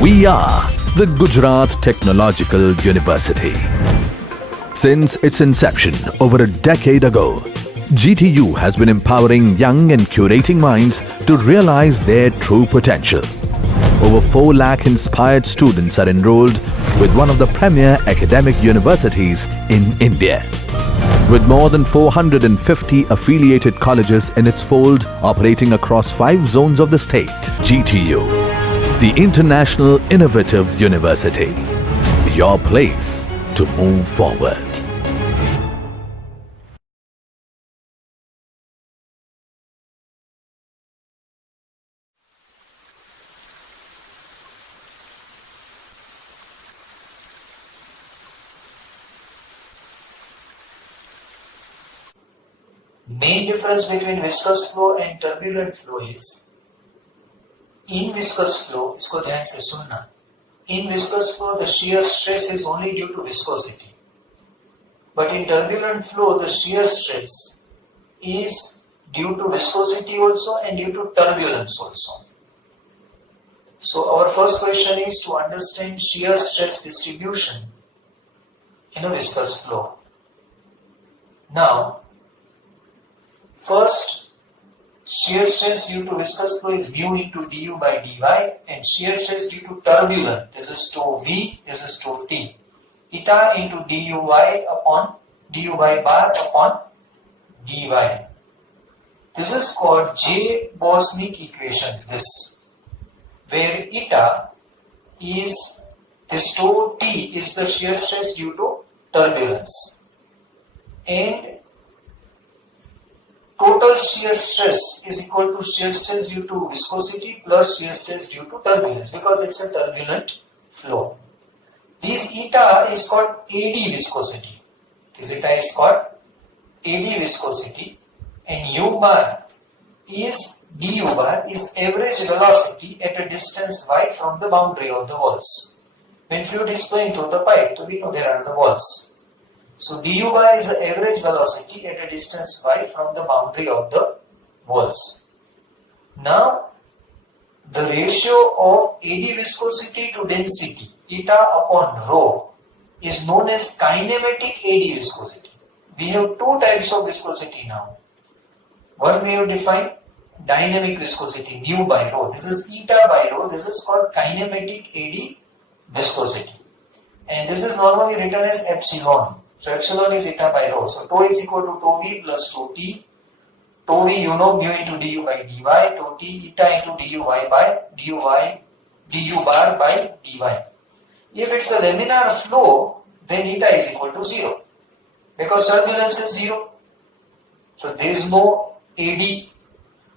We are the Gujarat Technological University. Since its inception over a decade ago, GTU has been empowering young and curating minds to realize their true potential. Over 4 lakh inspired students are enrolled with one of the premier academic universities in India. With more than 450 affiliated colleges in its fold operating across 5 zones of the state, GTU, the International Innovative University, your place to move forward. Main difference between viscous flow and turbulent flow is, in viscous flow, इसको ध्यान से सुनना, in viscous flow the shear stress is only due to viscosity, but in turbulent flow the shear stress is due to viscosity also and due to turbulence also. So our first question is to understand shear stress distribution in a viscous flow. Now, first, shear stress due to viscous flow is mu into du by dy, and shear stress due to turbulent, this is tau v, this is tau t, eta into duy upon du bar upon dy. This is called J-Bosnick equation, this, where eta is, this tau t is the shear stress due to turbulence, and total shear stress is equal to shear stress due to viscosity plus shear stress due to turbulence, because it's a turbulent flow. This eta is called AD viscosity. This eta is called AD viscosity, and U bar is du bar is average velocity at a distance y from the boundary of the walls. When fluid is flowing through the pipe, so we know there are the walls. So du bar is the average velocity at a distance y from the boundary of the walls. Now, the ratio of AD viscosity to density, eta upon rho, is known as kinematic AD viscosity. We have 2 types of viscosity now. One we have defined dynamic viscosity, mu by rho. This is eta by rho. This is called kinematic AD viscosity. And this is normally written as epsilon. So epsilon is eta by rho. So tau is equal to tau v plus tau t. Tau v, you know, mu into du by dy. Tau t, eta into du bar by dy. If it's a laminar flow, then eta is equal to 0. Because turbulence is 0. So there is no AD.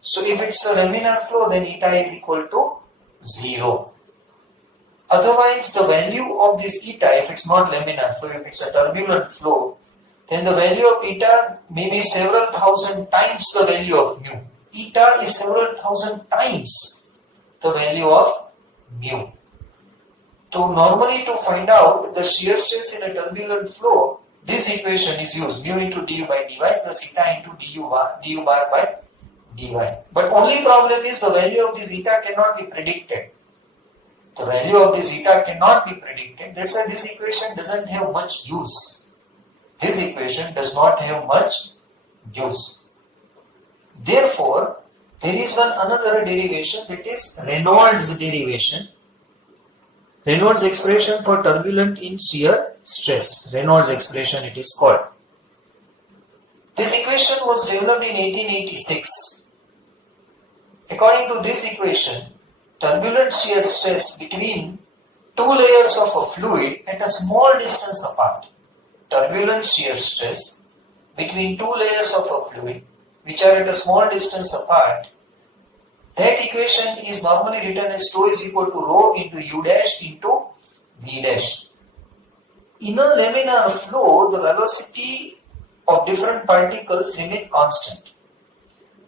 So if it's a laminar flow, then eta is equal to 0. Otherwise, the value of this eta, if it's not laminar flow, if it's a turbulent flow, then the value of eta may be several thousand times the value of mu. Eta is several thousand times the value of mu. So normally to find out the shear stress in a turbulent flow, this equation is used, mu into du by dy plus eta into du bar by dy. But only problem is the value of this eta cannot be predicted. The value of this eta cannot be predicted. That's why this equation doesn't have much use. This equation does not have much use. Therefore, there is another derivation, that is Reynolds derivation. Reynolds expression for turbulent in shear stress. Reynolds expression it is called. This equation was developed in 1886. According to this equation, turbulent shear stress between 2 layers of a fluid at a small distance apart. Turbulent shear stress between 2 layers of a fluid which are at a small distance apart. That equation is normally written as tau is equal to rho into u dash into v dash. In a laminar flow, the velocity of different particles remain constant.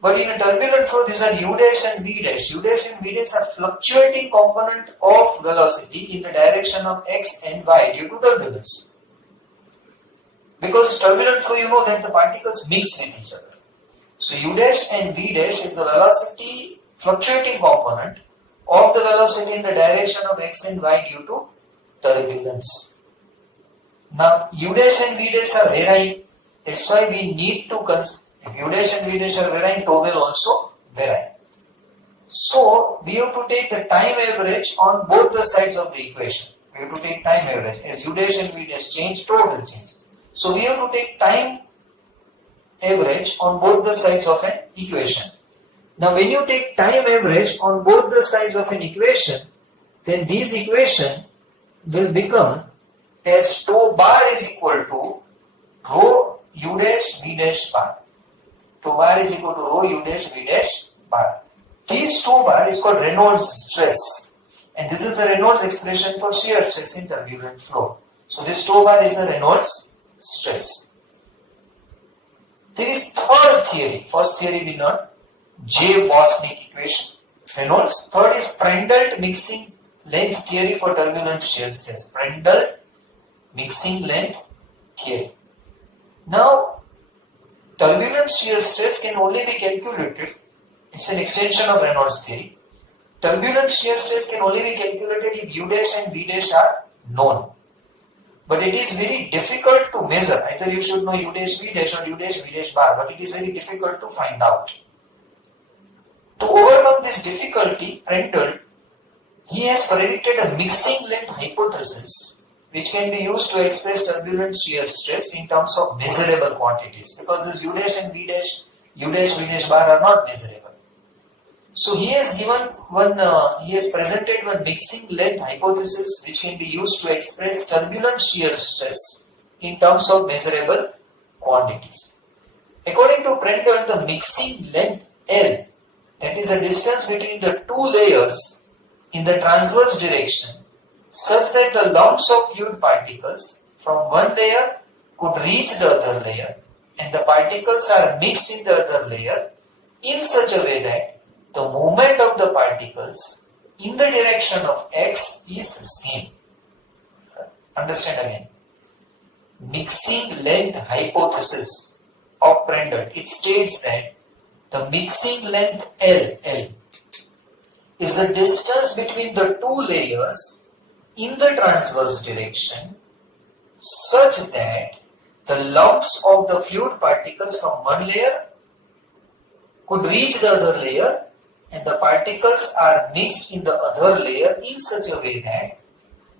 But in a turbulent flow, these are u dash and v dash. U dash and v dash are fluctuating component of velocity in the direction of x and y due to turbulence. Because turbulent flow, you know that the particles mix with each other. So u dash and v dash is the velocity fluctuating component of the velocity in the direction of x and y due to turbulence. Now, u dash and v dash are varying. That's why we need to if u dash and v dash are varying, tau will also vary. So, we have to take the time average on both the sides of the equation. We have to take time average. As u dash and v dash change, tau will change. So, we have to take time average on both the sides of an equation. Now, when you take time average on both the sides of an equation, then this equation will become as tau bar is equal to rho u dash v dash bar. Tau bar is equal to rho u dash v dash bar. This tau bar is called Reynolds stress, and this is the Reynolds expression for shear stress in turbulent flow. So this tau bar is the Reynolds stress. There is third theory. First theory we know J-Bosnick equation. Reynolds. Third is Prandtl mixing length theory for turbulent shear stress. Prandtl mixing length theory. Now, turbulent shear stress can only be calculated. It's an extension of Reynolds theory. Turbulent shear stress can only be calculated if u dash and v dash are known. But it is very difficult to measure. Either you should know u dash v dash or u dash v dash bar, but it is very difficult to find out. To overcome this difficulty, Prandtl, he has predicted a mixing length hypothesis which can be used to express turbulent shear stress in terms of measurable quantities, because this u dash and v dash, u dash v dash bar are not measurable. So he has presented one mixing length hypothesis which can be used to express turbulent shear stress in terms of measurable quantities. According to Prandtl, the mixing length L, that is the distance between the two layers in the transverse direction, such that the lumps of fluid particles from one layer could reach the other layer and the particles are mixed in the other layer in such a way that the movement of the particles in the direction of x is same. Understand again. Mixing length hypothesis of Prandtl. It states that the mixing length L is the distance between the two layers in the transverse direction such that the lumps of the fluid particles from one layer could reach the other layer and the particles are mixed in the other layer in such a way that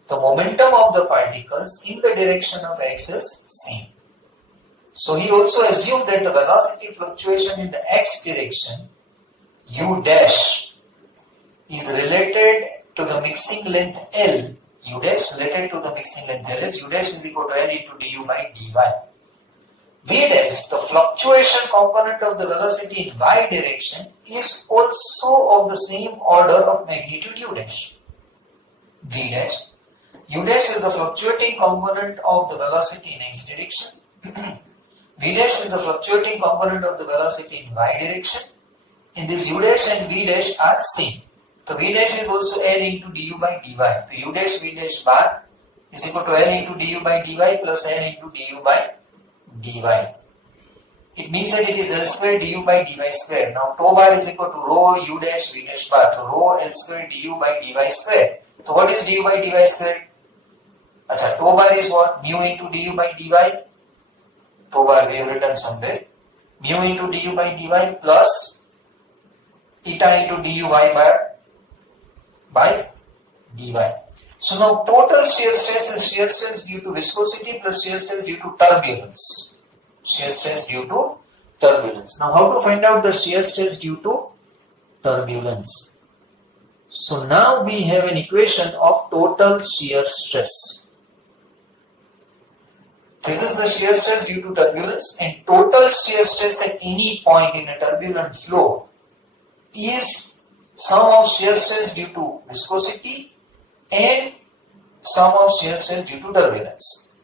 the momentum of the particles in the direction of x is same. So he also assumed that the velocity fluctuation in the x direction, u dash, is related to the mixing length L. U dash related to the mixing length L is u dash is equal to L into du by dy. V dash, the fluctuation component of the velocity in y direction, is also of the same order of magnitude u dash. V dash. U dash is the fluctuating component of the velocity in x direction. V dash is the fluctuating component of the velocity in y direction. And this u dash and v dash are same. So v dash is also L into du by dy. So u dash v dash bar is equal to L into du by dy plus L into du by dy. It means that it is L square du by dy square. Now tau bar is equal to rho u dash v dash bar. So rho L square du by dy square. So what is du by dy square? Acha, tau bar is what? Mu into du by dy. Tau bar we have written somewhere. Mu into du by dy plus eta into du by dy. So now total shear stress is shear stress due to viscosity plus shear stress due to turbulence. Shear stress due to turbulence. Now how to find out the shear stress due to turbulence? So now we have an equation of total shear stress. This is the shear stress due to turbulence, and total shear stress at any point in a turbulent flow is sum of shear stress due to viscosity and sum of shear stress due to turbulence.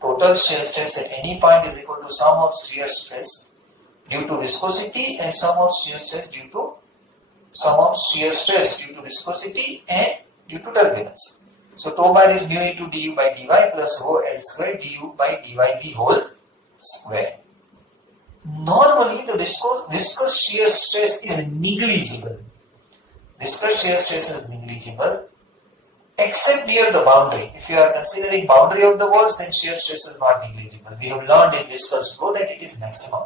Total shear stress at any point is equal to sum of shear stress due to viscosity and sum of shear stress due to viscosity and due to turbulence. So tau bar is mu into du by dy plus rho L square du by dy the whole square. Normally the viscous shear stress is negligible. Viscous shear stress is negligible except near the boundary. If you are considering boundary of the walls, then shear stress is not negligible. We have learned in viscous flow that it is maximum.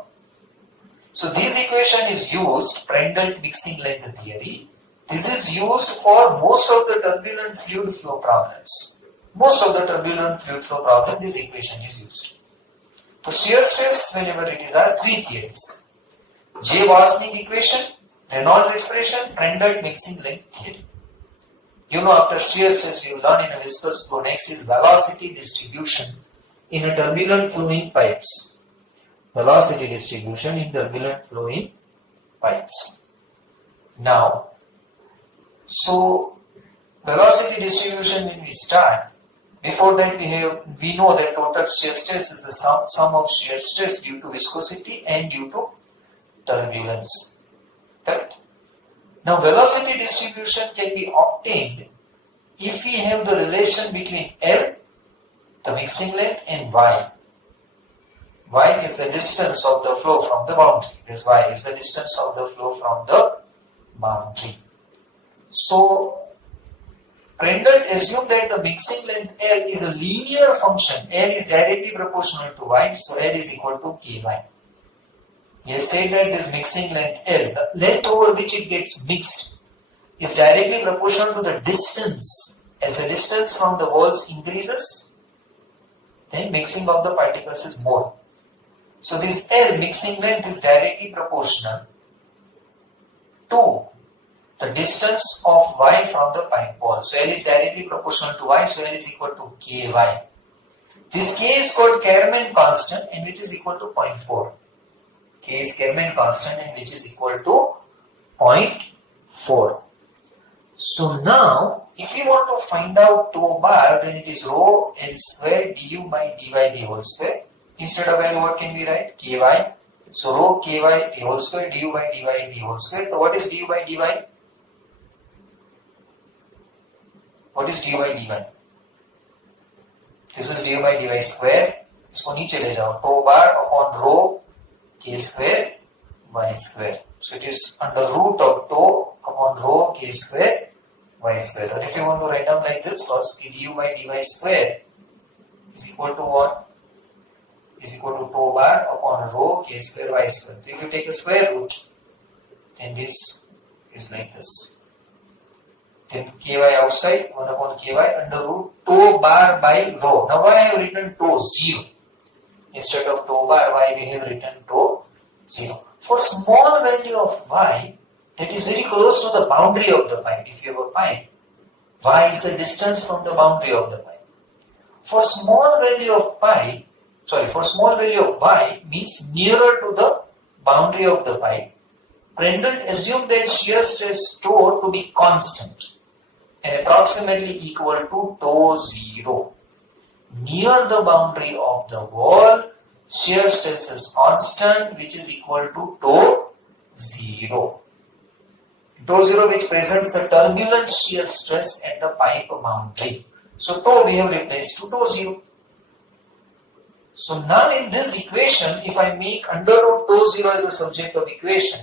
So this equation is used, Prandtl mixing length theory. This is used for most of the turbulent fluid flow problems. Most of the turbulent fluid flow problem, this equation is used. So shear stress, whenever it is asked, three theories. J-Wasnik equation, Reynolds expression, Prandtl mixing length theory. You know, after shear stress, we will learn in a viscous flow. Next is velocity distribution in a turbulent flowing pipes. Velocity distribution in turbulent flowing pipes. Now, so velocity distribution when we start, before that we know that total shear stress is the sum of shear stress due to viscosity and due to turbulence. Correct? Now velocity distribution can be obtained if we have the relation between L, the mixing length, and Y. Y is the distance of the flow from the boundary. This Y is the distance of the flow from the boundary. So Prandtl assumed that the mixing length L is a linear function. L is directly proportional to Y, so L is equal to Ky. He has said that this mixing length L, the length over which it gets mixed, is directly proportional to the distance. As the distance from the walls increases, then mixing of the particles is more. So this L mixing length is directly proportional to the distance of Y from the pipe wall. So L is directly proportional to Y, so L is equal to Ky. This K is called Kármán constant and which is equal to 0.4. K is Kármán constant and which is equal to 0.4. So now, if you want to find out tau bar, then it is rho L square du by dy the whole square. Instead of L, what can we write? Ky. So rho Ky the whole square du by dy the whole square. So what is du by dy? What is du by dy? This is du by dy square. इसको नीचे ले जाओ. Tau bar upon rho k square y square. So it is under root of tau upon rho k square y square. And if you want to write down like this first, du by dy square is equal to what? Is equal to tau bar upon rho k square y square. So if you take a square root, then this is like this. Then ky outside, 1 upon ky under root tau bar by rho. Now why I have written tau 0? Instead of tau bar, y we have written tau 0. For small value of y, that is very close to the boundary of the pipe. If you have a pipe, y is the distance from the boundary of the pipe. For small value of pi, for small value of y means nearer to the boundary of the pipe, Prandtl assumed that shear stress tau to be constant and approximately equal to tau 0. Near the boundary of the wall, shear stress is constant, which is equal to tau 0. Tau 0 which presents the turbulent shear stress at the pipe boundary. So tau we have replaced to tau 0. So now in this equation, if I make under root tau 0 as the subject of equation,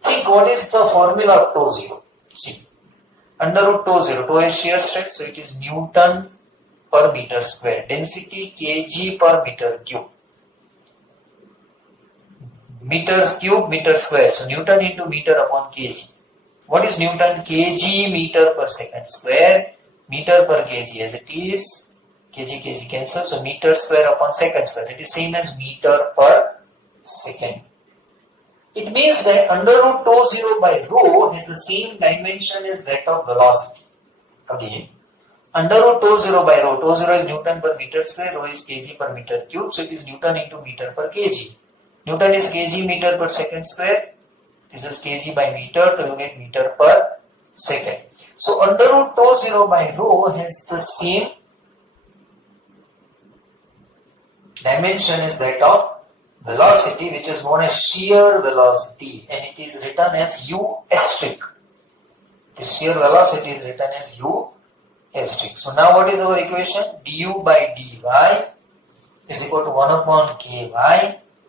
think what is the formula of tau 0? See, under root tau 0, tau is shear stress, so it is Newton per meter square. Density kg per meter cube. Meters cube, meter square. So Newton into meter upon kg. What is Newton? Kg meter per second square. Meter per kg as it is. Kg cancel. So meter square upon second square. It is same as meter per second. It means that under root tau 0 by rho has the same dimension as that of velocity. Again, under root tau 0 by rho. Tau 0 is Newton per meter square. Rho is kg per meter cube. So it is Newton into meter per kg. Newton is kg meter per second square. This is kg by meter, so you get meter per second. So under root tau 0 by rho has the same dimension as that of velocity, which is known as shear velocity, and it is written as u asterisk. The shear velocity is written as u asterisk. So now what is our equation? Du by dy is equal to 1 upon ky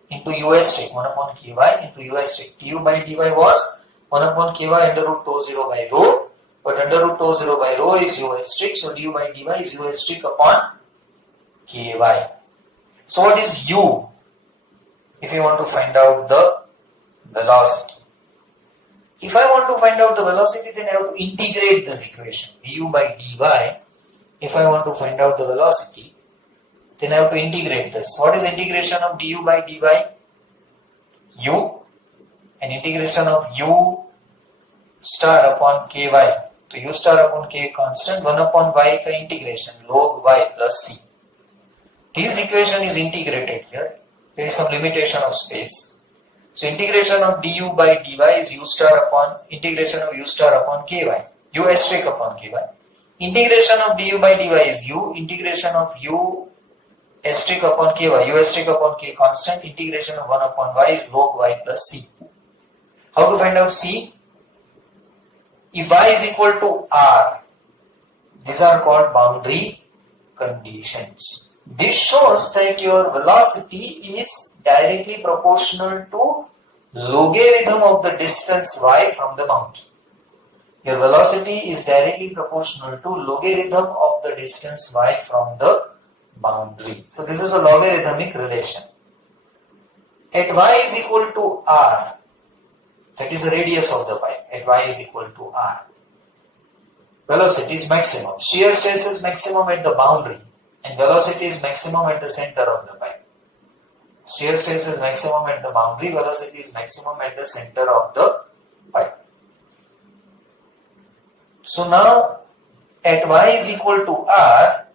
into u asterisk, 1 upon ky into u asterisk. Du by dy was 1 upon ky under root tau 0 by rho, but under root tau 0 by rho is u strict, so du by dy is u strict upon ky. So what is u if you want to find out the velocity? If I want to find out the velocity, then I have to integrate this equation, du by dy. If I want to find out the velocity, then I have to integrate this. What is integration of du by dy? U, and integration of u star upon ky. So u star upon k constant, 1 upon y ka integration, log y plus c. This equation is integrated here. There is some limitation of space. So integration of du by dy is u star upon integration of u star upon ky, u strict upon ky. Integration of du by dy is u, integration of u strict upon ky, u strict upon k constant, integration of 1 upon y is log y plus c. How to find out c? If y is equal to r, these are called boundary conditions. This shows that your velocity is directly proportional to logarithm of the distance y from the boundary. Your velocity is directly proportional to logarithm of the distance y from the boundary. So this is a logarithmic relation. At y is equal to r, that is the radius of the pipe, at y is equal to r, velocity is maximum. Shear stress is maximum at the boundary, and velocity is maximum at the center of the pipe. Shear stress is maximum at the boundary, velocity is maximum at the center of the pipe. So now at y is equal to r,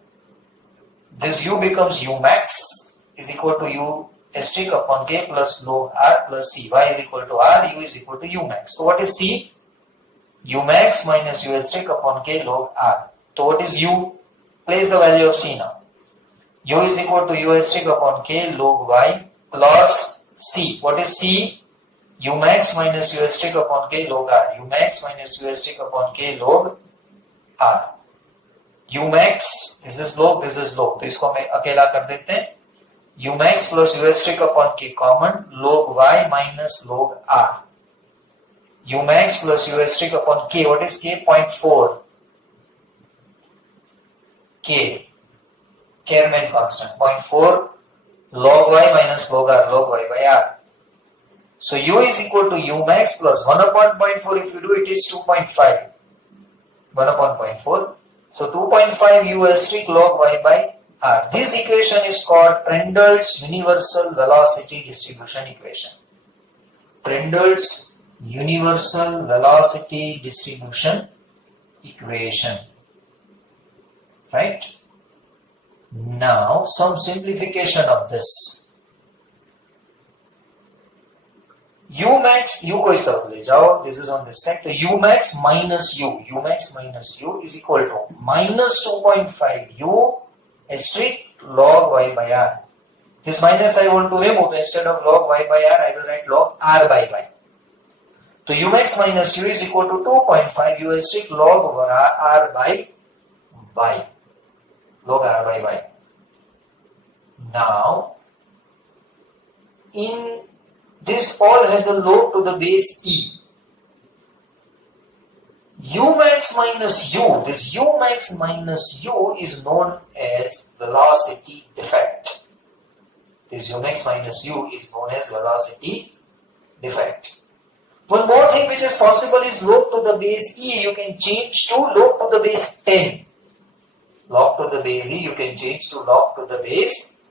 this u becomes u max is equal to u strict upon k plus log r plus c. Y is equal to r, u is equal to u max. So what is c? U max minus u strict upon k log r. So what is u? Place the value of c now. U is equal to u strict upon k log y plus c. What is c? U max minus u strict upon k log r. U max minus u strict upon k log r. U max, this is log, this is log. तो इसको मैं अकेला कर देते हैं. U max plus u strict upon k common, log y minus log r. U max plus u strict upon k. What is k? 0.4. K. Kernman constant. 0.4 log y minus log r. Log y by r. So u is equal to u max plus 1 upon 0.4. If you do it is 2.5. 1 upon 0.4. So 2.5 u strict log y by r. This equation is called Prandtl's universal velocity distribution equation. Prandtl's universal velocity distribution equation. Right? Now some simplification of this. U max, u को इस तरफ ले जाओ, this is on this side. So u max minus u is equal to minus 2.5 u strict log y by r. This minus I want to remove. Instead of log y by r, I will write log r by y. So u max minus u is equal to 2.5 u strict log r by y. Log r by y. Now, in this all has a log to the base e. U max minus u, this u max minus u is known as velocity defect. This u max minus u is known as velocity defect. One more thing which is possible is log to the base e, you can change to log to the base 10. Log to the base e, you can change to log to the base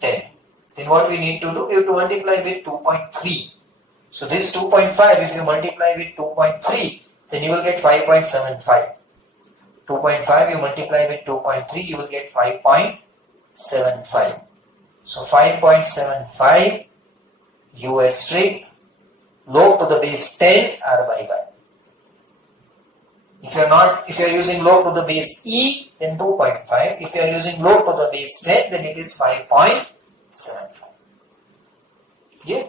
10. Then what we need to do, we have to multiply with 2.3. So this 2.5, if you multiply with 2.3, then you will get 5.75. 2.5 you multiply with 2.3, you will get 5.75. So 5.75 u strict log to the base 10 r by y. If you are using log to the base e, then 2.5. If you are using log to the base 10, then it is 5.75. Yeah.